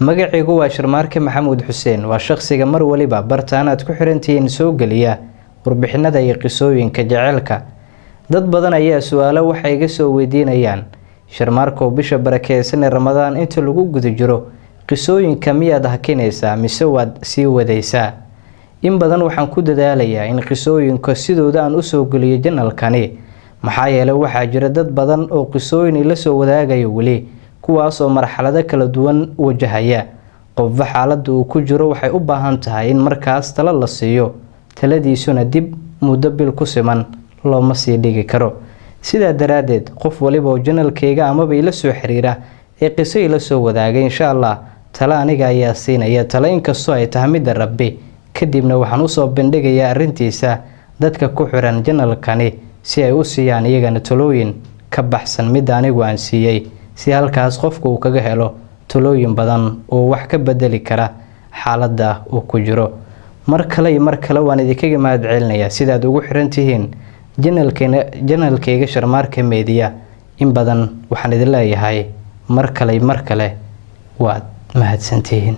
magacaygu waa Sharmaarke Maxamuud Xuseen waa shakhsiga mar waliba bartaanaad ku xirantihiin soo galiya warbixinada iyo qisooyinka jaceylka. Dad badan ayaa su'aalo waxay iga soo weydiinayaan Sharmaarko bisha barakeysan ee Ramadaan inta lagu guda jiro qisooyinka miyaad hakinaysaa mise waad sii wadaysaa. In badan waxaan ku dadaalayaa in qisooyinka sidooda aan u soo galiyo channelkani maxaa yeelay waxaa jira dad badan oo qisooyin la soo wadaagayo wali kuwaas oo marxalado kala duwan wajahaya. Qofba xaaladda uu ku jiro waxay u baahan tahay in markaas talo la siiyo, taladiisuna dib muddo bil ku siman looma sii dhigi karo. Sidaa daraadeed qof waliba oo channelkayga ama ila soo xiriira ee qiso ila soo wadaaga insha Allah talo aniga ayaa siinaya talo inkastoo ay tahay mid Rabbi. Kadibna waxaan u soo bandhigayaa arrintiisa dadka ku xiran channelkani si ay u siiyaan iyagana talooyin ka baxsan mid anigu aan siiyay, si halkaas qofku uu kaga helo talooyin badan oo wax ka bedeli kara xaaladda uu ku jiro. Mar kale waan idinkaga mahadcelinayaa sidaad ugu xiran tihiin channelkayga Sharmaarke Media. In badan waxaan idin leeyahay mar kale waad mahadsantihiin.